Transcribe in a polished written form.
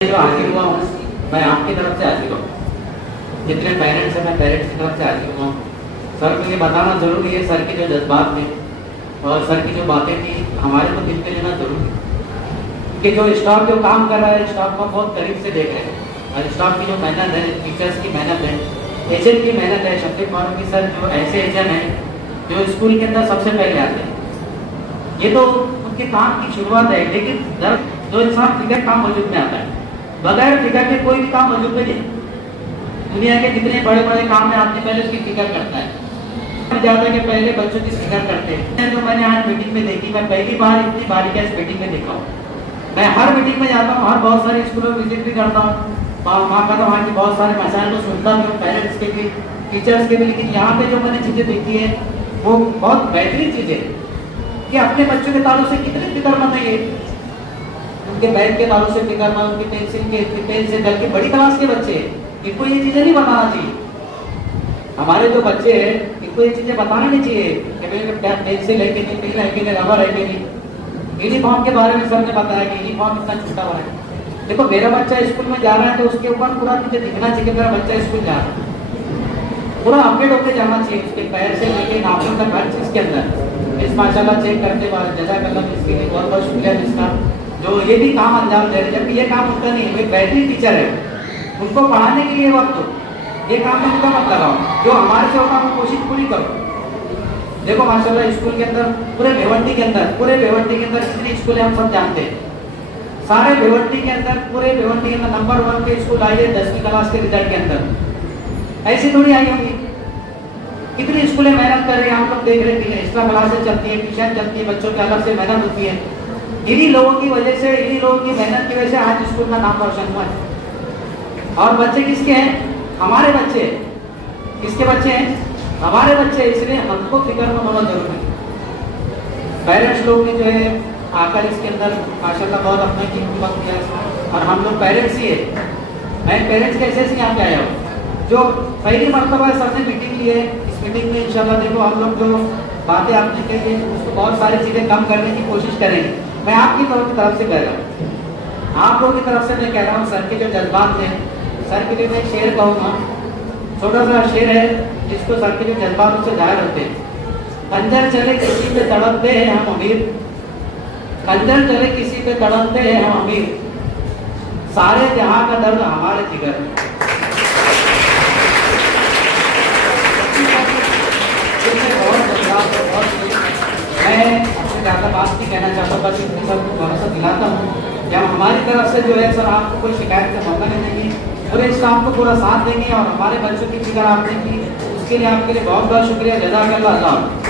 जो हाजिर हुआ हूँ मैं आपकी तरफ से हाजिर हूँ। जितने पेरेंट्स हैं मैं पेरेंट्स की तरफ से हाजिर हुआ हूँ। सर को ये बताना जरूरी है, सर के जो जज्बात थे और सर की जो बातें थी हमारे को दिल पे लेना जरूरी कि जो स्टाफ जो काम कर रहा है स्टाफ को बहुत करीब से देख रहे हैं और स्टाफ की जो मेहनत है, टीचर्स की मेहनत है, एजेंट की मेहनत है। शब्द मानो की सर जो ऐसे एजेंट हैं जो स्कूल के अंदर सबसे पहले आते हैं, ये तो उनके काम की शुरुआत है। लेकिन जो इंसान फिगर काम वजूद में आता है, बगैर फिगर के कोई भी काम वजूद में नहीं। दुनिया के जितने बड़े बड़े काम में आदमी पहले उसकी फिक्र करता है, ज्यादा के पहले बच्चों की फिक्र करते हैं। जो मैंने आज मीटिंग में देखी, मैं पहली बार इतनी बारीकियां इस मीटिंग में देखा हूँ। मैं हर मीटिंग में जाता हूँ, हर बहुत सारे स्कूलों में विजिट भी करता हूँ, वहाँ का वहाँ की बहुत सारे मसाइल को सुनता भी हूँ, पेरेंट्स के भी, टीचर्स के भी। लेकिन यहाँ पे जो मैंने चीजें देखी है वो बहुत बेहतरीन चीजें कि अपने बच्चों के ताल्लुक से कितनी फिक्रमंद है ये, उनके बैग के ताल्लुक से फिक्रमंद, उनकी पेंसिल के पेन से, बल्कि बड़ी क्लास के बच्चे इनको ये चीजें नहीं बताना चाहिए। हमारे जो बच्चे हैं इनको ये चीजें बताना नहीं चाहिए कि मेरे पेंसिल है कि नहीं, पेन है कि नहीं, रबर है कि नहीं। यूनिफॉर्म के बारे में सर ने बताया कि यूनिफॉर्म इतना छोटा हुआ है। देखो मेरा बच्चा स्कूल में जा रहा है तो उसके ऊपर पूरा मुझे दिखना चाहिए मेरा बच्चा स्कूल जा रहा है, पूरा अपडेट होकर जाना चाहिए, उसके पैर से लेके नाखून तक हर चीज के अंदर। इस माशाल्लाह चेक करते बाद जज़ाकल्लाह इसके लिए बहुत बहुत शुक्रिया इसका, जो ये भी काम अंजाम दे रहे। जबकि ये काम उनका नहीं है, बेहतरीन टीचर है, उनको पढ़ाने के लिए वक्त दो, ये काम में उनका मत लगाओ। जो हमारे से होगा हम कोशिश पूरी करो। देखो माशाल्लाह स्कूल के अंदर पूरे भिवंडी के अंदर कितने स्कूल है हम सब जानते हैं। सारे भिवंडी के अंदर, पूरे भिवंडी के अंदर नंबर 1 के स्कूल आई है 10वीं क्लास के रिजल्ट के अंदर। ऐसी थोड़ी आई होंगी, कितनी स्कूलें मेहनत कर रही हैं, हम लोग देख रहे हैं। एक्स्ट्रा क्लासेस चलती है, ट्यूशन चलती है, बच्चों की अलग से मेहनत होती है। इन्हीं लोगों की वजह से, इन्हीं लोगों की मेहनत की वजह से आज स्कूल का नाम रोशन हुआ है। और बच्चे किसके हैं? हमारे बच्चे। किसके बच्चे हैं? हमारे बच्चे। इसलिए हमको फिक्र में होना जरूरी है। पेरेंट्स लोग ने जो है आकर इसके अंदर माशाल्लाह बहुत अपना कीमती वक्त दिया और हम लोग पेरेंट्स ही है। मैं पेरेंट्स कैसे से यहाँ पे आया हूँ, जो पहली मरतबा सर ने मीटिंग ली है। इस मीटिंग में इंशाल्लाह देखो हम लोग जो बातें आपने कही है उसको बहुत सारी चीजें कम करने की कोशिश करेंगे। मैं आपकी तरफ से कह रहा हूँ, आप लोगों की तरफ से मैं कह रहा हूँ। सर के जो जज्बात थे, सर के लिए मैं एक शेर कहूँगा, छोटा सा शेर है जिसको सर के जो जज्बात उससे जाहिर होते हैं। खंजर चले किसी पे तड़पते हैं हम अमीर, खंजर चले किसी पे तड़पते हैं हम अमीर, सारे जहां का दर्द हमारे जिगर में। मैं आपसे ज्यादा बात नहीं कहना चाहता, बस इतनी सबको भरोसा दिलाता हूँ जब हमारी तरफ से जो है सर आपको कोई शिकायत का मौका नहीं देंगे, पूरे स्टाफ को पूरा साथ देंगे और हमारे बच्चों की फिक्र आपने की, उसके लिए आपके लिए बहुत बहुत शुक्रिया। जज़ाकल्लाह।